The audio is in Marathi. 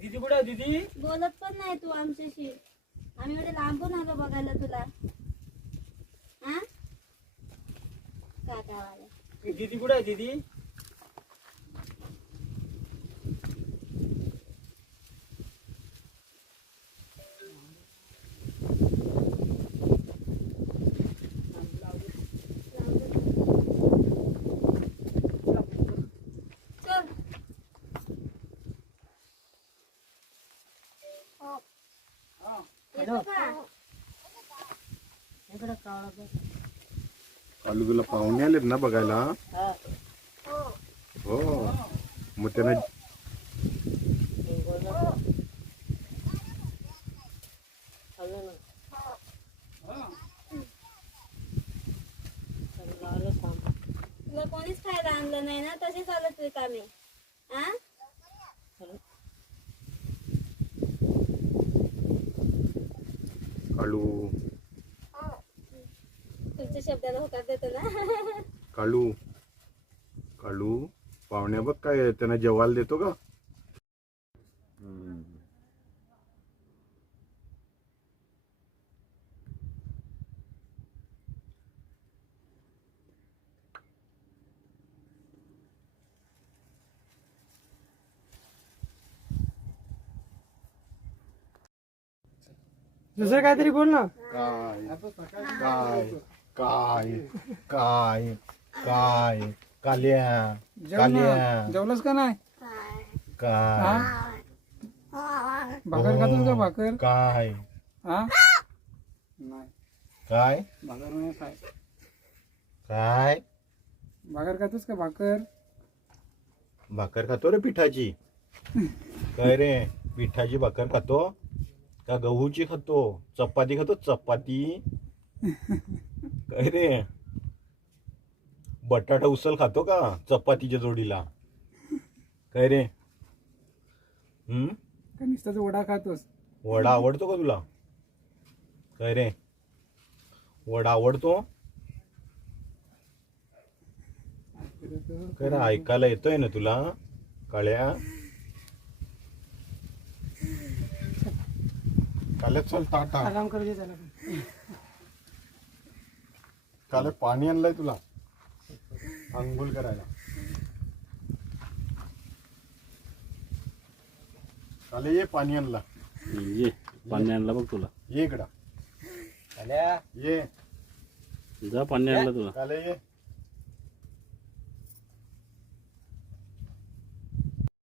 दीदी कुठे दीदी? बोलत पण नाही तू आमच्याशी. आम्ही एवढे लांबून आलो बघायला तुला. हा काका वाले दीदी कुठे दीदी चल आलू तुला पाहुणे आलेत ना बघायला हो मग त्यांना तुला कोणीच खायला आणलं नाही ना तसे चालत कामे हा काळू तुमच्या शब्दाला होकार देतो ना? काळू काळू पाहुण्या बघ काय त्यांना जेवायला देतो का? दुसरं काय काय काय काय काय काल्या काल्या जेवलंस का नाही काय भाकर खातोस का भाकर काय हा काय भाकर नाही खाय काय भाकर का भाकर भाकर खातो रे पिठाची. काय रे? पिठाची भाकर खातो? का गहूची खातो? चपाती खातो? चपाती. काय रे? बटाटा उसल खातो का चपातीच्या जोडीला? काय रे? हम्म? वडा खातोस? वडा आवडतो का तुला? काय रे? वडा आवडतो? काय रे ऐकायला येतोय ना तुला? काळ्या? काल्या चल टाटा. आराम करू दे त्याला काले पाणी आणलंय तुला. अंघोळ करायला. काले ये पाणी आणला. ये पाणी आणलं बघ तुला. ये इकडं. ये. जा पाणी आणलं तुला. काले ये.